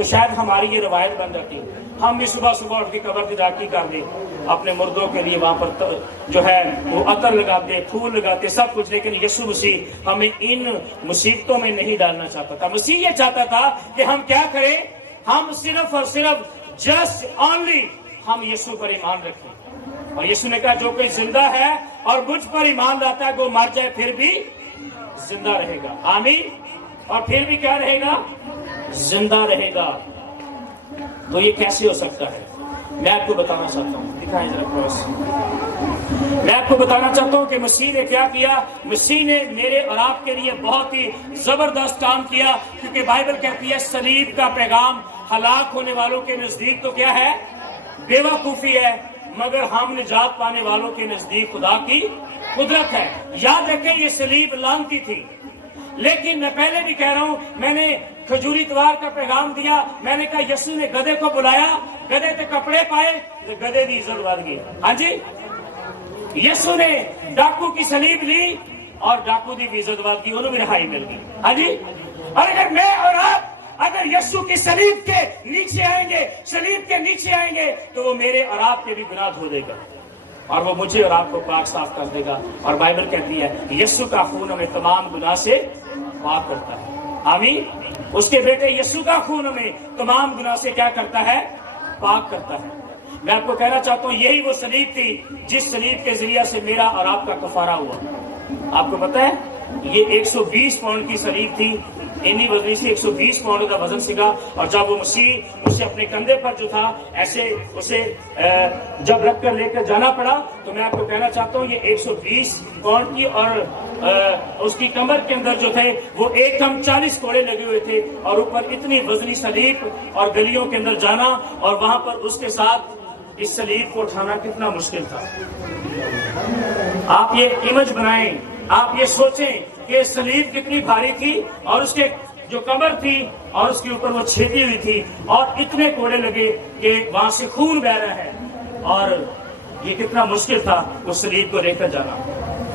تو شاید ہماری یہ روایت بن جاتی، ہم بھی صبح صبح اٹھ کے قبر کی راکھی کر دیں، اپنے مردوں کے لیے وہاں پر جو ہے وہ عطر لگاتے، پھول لگاتے، سب کچھ، لیکن یسوع مسیح ہمیں ان مصیبتوں میں نہیں ڈالنا چاہتا تھا۔ مسیح یہ چاہتا تھا کہ ہم کیا کریں، ہم صرف اور صرف جسٹ اونلی ہم یسوع پر ایمان رکھیں، اور یسوع نے کہا جو کوئی زندہ ہے اور مجھ پر ایمان لاتا ہے وہ مر جائے پھر بھی زندہ رہے گا، آمین، اور پھر بھی کیا رہے گا، زندہ رہے گا۔ تو یہ کیسے ہو سکتا ہے؟ میں آپ کو بتانا چاہتا ہوں، دکھائیں ذرا کراس۔ میں آپ کو بتانا چاہتا ہوں کہ مسیح نے کیا کیا۔ مسیح نے میرے اور آپ کے لیے بہت ہی زبردست کام کیا، کیونکہ بائبل کہتی ہے صلیب کا پیغام ہلاک ہونے والوں کے نزدیک تو کیا ہے، بے وقوفی ہے، مگر ہم نجات پانے والوں کے نزدیک خدا کی قدرت ہے۔ یاد رکھیں یہ صلیب لعنتی تھی، لیکن میں پہلے بھی کہہ رہا ہوں، میں نے کھجوری اتوار کا پیغام دیا، میں نے کہا یسوع نے گدھے کو بلایا، گدھے تے کپڑے پائے تو گدھے دی عزت بڑھ گئی، ہاں جی۔ یسوع نے ڈاکو کی صلیب لی اور ڈاکو دی بھی عزت بڑھ گئی، انہوں بھی رہائی مل گئی، ہاں جی۔ اور اگر میں اور آپ اگر یسوع کی صلیب کے نیچے آئیں گے، صلیب کے نیچے آئیں گے، تو وہ میرے اور آپ کے بھی گناہ دھو دے گا، اور وہ مجھے اور آپ کو پاک صاف کر دے گا۔ اور بائبل کہتی ہے یسوع کا خون ہمیں تمام گناہ سے پاک کرتا ہے، آمین۔ اس کے بیٹے یسوع کا خون ہمیں تمام گناہ سے کیا کرتا ہے، پاک کرتا ہے۔ میں آپ کو کہنا چاہتا ہوں یہی وہ صلیب تھی جس صلیب کے ذریعے سے میرا اور آپ کا کفارہ ہوا۔ آپ کو پتہ ہے یہ 120 پاؤنڈ کی صلیب تھی، انی وزنی سے 120 پاؤنڈ کا وزن سکا، اور جب وہ مسیح اسے اپنے کندھے پر جو تھا ایسے اسے جب رکھ کر لے کر جانا پڑا، تو میں آپ کو کہنا چاہتا ہوں یہ 120 پاؤنڈ کی، اور اس کی کمر کے اندر جو تھے وہ ایک کم 40 کوڑے لگے ہوئے تھے، اور اوپر اتنی وزنی صلیب، اور گلیوں کے اندر جانا اور وہاں پر اس کے ساتھ اس صلیب کو اٹھانا کتنا مشکل تھا۔ آپ یہ امیج بنائیں، آپ یہ سوچیں کہ صلیب کتنی بھاری تھی، اور اس کے جو کمر تھی اور اس کے اوپر وہ چھیدی ہوئی تھی، اور اتنے کوڑے لگے کہ وہاں سے خون بہ رہا ہے، اور یہ کتنا مشکل تھا اس صلیب کو لے کر جانا۔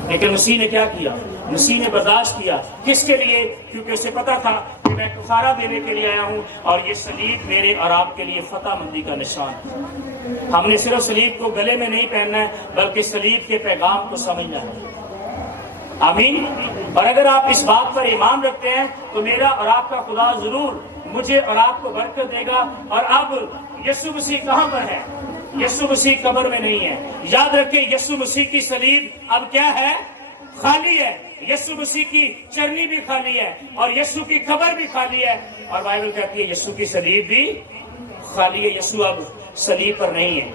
لیکن مسیح نے کیا کیا، مسیح نے برداشت کیا، کس کے لیے؟ کیونکہ اسے پتا تھا کہ میں کفارہ دینے کے لیے آیا ہوں، اور یہ صلیب میرے اور آپ کے لیے فتح مندی کا نشان ہے۔ ہم نے صرف صلیب کو گلے میں نہیں پہننا ہے، بلکہ صلیب کے پیغام کو سمجھنا ہے، آمین۔ اور اگر آپ اس بات پر ایمان رکھتے ہیں تو میرا اور آپ کا خدا ضرور مجھے اور آپ کو برکت دے گا۔ اور اب یسوع مسیح کہاں پر ہے؟ یسوع مسیح قبر میں نہیں ہے۔ یاد رکھیں یسوع مسیح کی صلیب اب کیا ہے؟ خالی ہے۔ یسوع مسیح کی چرنی بھی خالی ہے، اور یسوع کی قبر بھی خالی ہے، اور بائبل کہتی ہے یسوع کی صلیب بھی خالی ہے۔ یسوع اب صلیب پر نہیں ہے،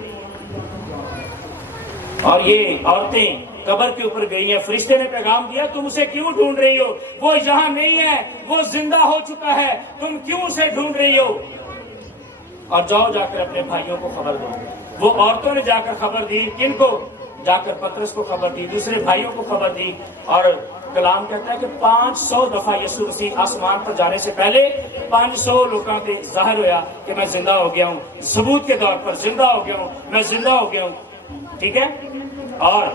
اور یہ عورتیں قبر کے اوپر گئی ہیں۔ فرشتے نے پیغام دیا تم اسے کیوں ڈھونڈ رہی ہو، وہ یہاں نہیں ہے، وہ زندہ ہو چکا ہے، تم کیوں اسے ڈھونڈ رہی ہو؟ اور جاؤ جا کر اپنے بھائیوں کو خبر دو۔ وہ عورتوں نے جا کر خبر دی، کن کو؟ جا کر پطرس کو خبر دی، دوسرے بھائیوں کو خبر دی، اور کلام کہتا ہے کہ 500 دفعہ یسوع مسیح آسمان پر جانے سے پہلے 500 لوگوں کے ظاہر ہوا کہ میں زندہ ہو گیا ہوں، ثبوت کے طور پر زندہ ہو گیا ہوں، میں زندہ ہو گیا ہوں، ٹھیک ہے۔ اور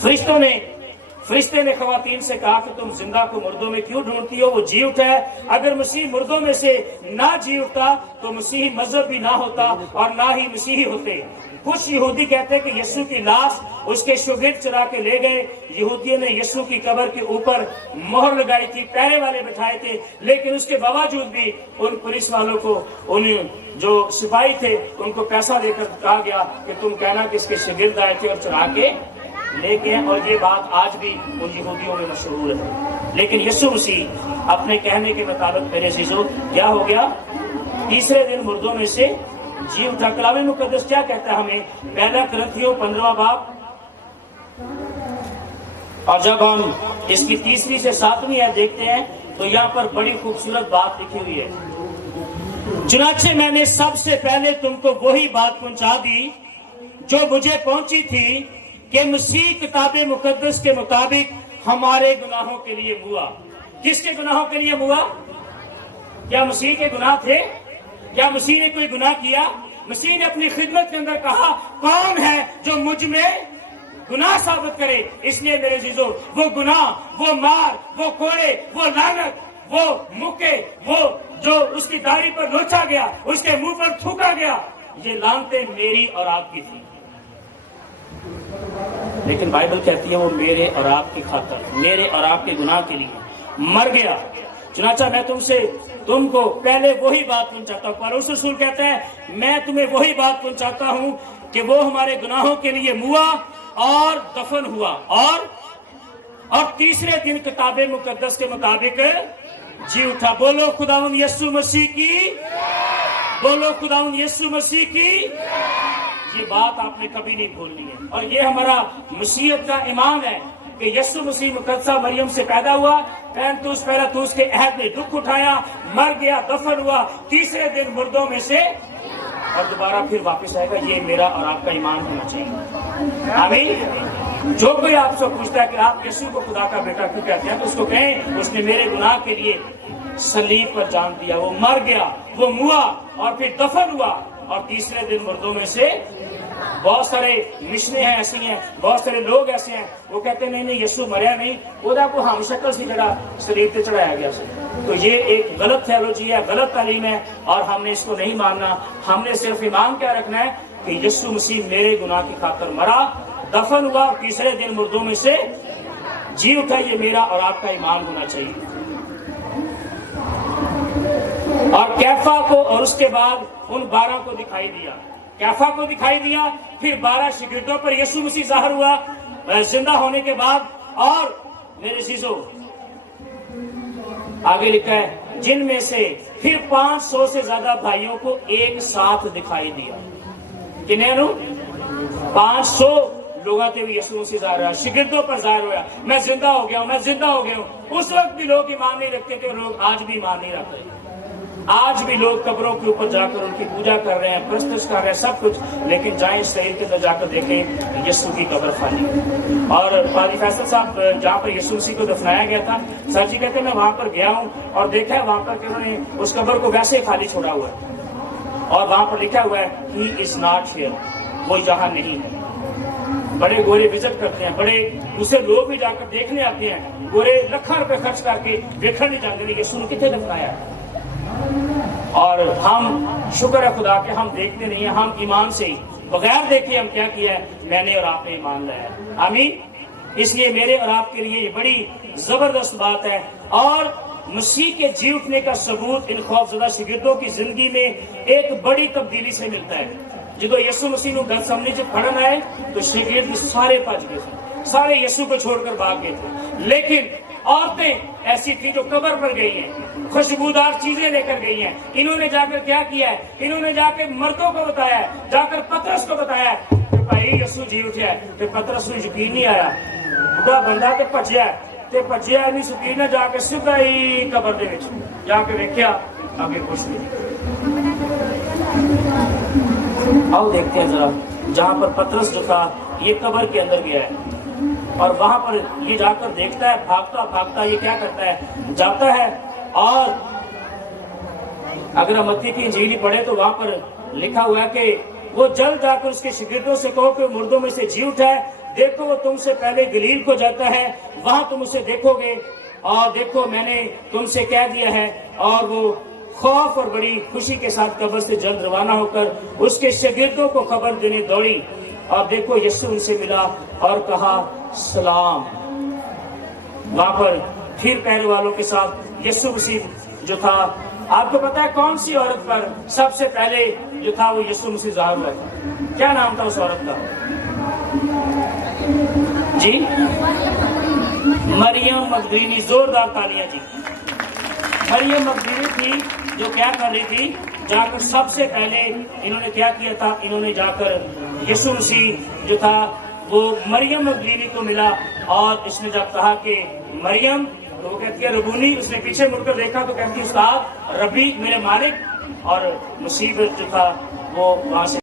فرشتے نے خواتین سے کہا کہ تم زندہ کو مردوں میں کیوں ڈھونڈتی ہو، وہ جی اٹھا ہے۔ اگر مسیح مردوں میں سے نہ جی اٹھتا تو مسیحی مذہب بھی نہ ہوتا اور نہ ہی مسیحی ہوتے۔ کچھ یہودی کہتے ہیں کہ یسوع کی لاش اس کے شاگرد چرا کے لے گئے۔ یہودیوں نے یسوع کی قبر کے اوپر مہر لگائی تھی، پہرے والے بٹھائے تھے، لیکن اس کے باوجود بھی ان پولیس والوں کو، ان جو سپاہی تھے ان کو پیسہ دے کر کہا گیا کہ تم کہنا کہ اس کے شاگرد آئے تھے اور چرا کے لے گئے، اور یہ بات آج بھی ان یہودیوں میں مشہور ہے۔ لیکن یسوع مسیح اپنے کہنے کے مطابق میرے عزیزو کیا ہو گیا؟ تیسرے دن مردوں میں سے جی اٹھا۔ کلام مقدس کیا کہتا ہے ہمیں؟ پہلا کرنتھیوں 15واں باب، اور جب ہم اس کی 3 سے 7 آیت دیکھتے ہیں تو یہاں پر بڑی خوبصورت بات لکھی ہوئی ہے۔ چنانچہ میں نے سب سے پہلے تم کو وہی بات پہنچا دی جو مجھے پہنچی تھی کہ مسیح کتاب مقدس کے مطابق ہمارے گناہوں کے لیے ہوا۔ کس کے گناہوں کے لیے ہوا؟ کیا مسیح کے گناہ تھے؟ کیا مسیح نے کوئی گناہ کیا؟ مسیح نے اپنی خدمت کے اندر کہا کون ہے جو مجھ میں گناہ ثابت کرے؟ اس لیے میرے عزیزو وہ گناہ، وہ مار، وہ کوڑے، وہ لعنت، وہ مکے، وہ جو اس کی داڑھی پر نوچا گیا، اس کے منہ پر تھوکا گیا، یہ لعنتیں میری اور آپ کی تھی، لیکن بائبل کہتی ہے وہ میرے اور آپ کی خاطر، میرے اور آپ کے گناہ کے لیے مر گیا۔ چنانچہ میں تم کو پہلے وہی بات پہنچاتا ہوں۔ پولس رسول کہتا ہے میں تمہیں وہی بات پہنچاتا ہوں کہ وہ ہمارے گناہوں کے لیے موا اور دفن ہوا اور تیسرے دن کتاب مقدس کے مطابق جی اٹھا۔ بولو خداوند یسوع مسیح کی، بولو خداوند یسوع مسیح کی۔ یہ بات آپ نے کبھی نہیں بھولنی ہے، اور یہ ہمارا مسیحیت کا ایمان ہے کہ یسوع مسیح مقدسہ مریم سے پیدا ہوا، پہلا کے عہد میں دکھ اٹھایا، مر گیا، دفن ہوا، تیسرے دن مردوں میں سے اور دوبارہ پھر واپس آئے گا۔ یہ میرا اور آپ کا ایمان ہونا چاہیے، آمین۔ جو کوئی آپ سے پوچھتا ہے کہ آپ یسوع کو خدا کا بیٹا کیوں کہتے ہیں، تو اس کو کہیں اس نے میرے گناہ کے لیے صلیب پر جان دیا، وہ مر گیا، وہ موا اور پھر دفن ہوا اور تیسرے دن مردوں میں سے۔ بہت سارے مشنیں ہیں ایسی ہیں، بہت سارے لوگ ایسے ہیں وہ کہتے ہیں نہیں یسوع مریا نہیں، خدا کو ہم شکل سی جگہ صلیب پہ چڑھایا گیا سے۔ تو یہ ایک غلط تھیولوجی ہے، غلط تعلیم ہے، اور ہم نے اس کو نہیں ماننا۔ ہم نے صرف ایمان کیا رکھنا ہے کہ یسوع مسیح میرے گناہ کی خاطر مرا، دفن ہوا اور تیسرے دن مردوں میں سے جی اٹھا۔ یہ میرا اور آپ کا ایمان ہونا چاہیے۔ اور کیفا کو اور اس کے بعد ان 12 کو دکھائی دیا، کیفا کو دکھائی دیا، پھر 12 شاگردوں پر یسوع مسیح ظاہر ہوا زندہ ہونے کے بعد۔ اور میرے عزیزو آگے لکھا ہے جن میں سے پھر 500 سے زیادہ بھائیوں کو ایک ساتھ دکھائی دیا۔ کنہیں نو 500 لوگوں تے بھی یسوع مسیح ظاہر ہوا، شاگردوں پر ظاہر ہوا، میں زندہ ہو گیا ہوں، میں زندہ ہو گیا ہوں۔ اس وقت بھی لوگ ایمان نہیں رکھتے تھے، لوگ آج بھی ایمان نہیں رکھتے۔ آج بھی لوگ قبروں کے اوپر جا کر ان کی پوجا کر رہے ہیں، پرستش کر رہے ہیں، سب کچھ، لیکن جائیں اسرائیل کے اندر جا کر دیکھیں یسوع کی قبر خالی ہے۔ اور قاضی فیصل صاحب جہاں پر یسوع مسیح کو دفنایا گیا تھا، سر جی کہتے ہیں میں وہاں پر گیا ہوں اور دیکھا ہے وہاں پر کہ انہوں نے اس قبر کو ویسے ہی خالی چھوڑا ہوا ہے، اور وہاں پر لکھا ہوا ہے ہی از ناٹ ہیئر، وہ یہاں نہیں ہے۔ بڑے گورے وزٹ کرتے ہیں، بڑے دوسرے لوگ بھی جا کر دیکھنے آتے ہیں، گورے لاکھاں روپے خرچ کر کے دیکھنے نہیں جاتے یسوع نے کتنے دفنایا ہے۔ اور ہم شکر ہے خدا کہ ہم دیکھتے نہیں ہیں، ہم ایمان سے ہی بغیر دیکھے ہم کیا کیا ہے، میں نے اور آپ نے ایمان لایا ہے، آمین۔ اس لیے میرے اور آپ کے لیے یہ بڑی زبردست بات ہے، اور مسیح کے جی اٹھنے کا ثبوت ان خوفزدہ شاگردوں کی زندگی میں ایک بڑی تبدیلی سے ملتا ہے۔ جدو یسوع مسیح نو گل سامنے جب پڑھن آئے تو شاگرد سارے بچ گئے تھے، سارے یسوع کو چھوڑ کر بھاگ گئے تھے، لیکن عورتیں ایسی تھیں جو قبر پر گئی ہیں، خوشبودار چیزیں لے کر گئی ہیں۔ انہوں نے جا کر کیا کیا ہے، انہوں نے جا کے مردوں کو بتایا ہے، جا کر پترس کو بتایا ہے کہ بھائی یسوع جی اٹھیا ہے۔ کہ پترس کو یقین نہیں آیا، بڑا بندہ تے بھجیا نہیں سکین جا کے سیدھا ہی قبر دے وچ جا کے دیکھیا آگے کچھ نہیں۔ آؤ دیکھتے ہیں ذرا، جہاں پر پترس جو تھا یہ قبر کے اندر گیا ہے، اور وہاں پر یہ جا کر دیکھتا ہے، بھاگتا بھاگتا یہ کیا کرتا ہے، جاتا ہے، اور اگر ہم متی کی انجیل پڑھے تو وہاں پر لکھا ہوا ہے کہ وہ جلد جا کر اس کے شاگردوں سے کہو کہ مردوں میں سے جی اٹھا ہے، دیکھو وہ تم سے پہلے گلیل کو جاتا ہے، وہاں تم اسے دیکھو گے، اور دیکھو میں نے تم سے کہہ دیا ہے۔ اور وہ خوف اور بڑی خوشی کے ساتھ قبر سے جلد روانہ ہو کر اس کے شاگردوں کو خبر دینے دوڑی، اور دیکھو یسوع ان سے ملا اور کہا سلام۔ وہاں پر پھر پہرے والوں کے ساتھ یسوع مسیح جو تھا، آپ کو پتا ہے کون سی عورت پر سب سے پہلے جو تھا وہ یسوع مسیح ظاہر ہوا تھا؟ کیا نام تھا اس عورت کا؟ جی مریم مگدلینی، زوردار تالیاں جی۔ مریم مگدلینی تھی جو کیا کر رہی تھی، جا کر سب سے پہلے انہوں نے کیا کیا تھا، انہوں نے جا کر یسوع مسیح جو تھا وہ مریم مگدلینی کو ملا، اور اس نے جب کہا کہ مریم، تو وہ کہتی ہے ربونی، اس نے پیچھے مڑ کر دیکھا تو کہتی ہے استاد، ربی، میرے مالک، اور مصیبت جو تھا وہ وہاں سے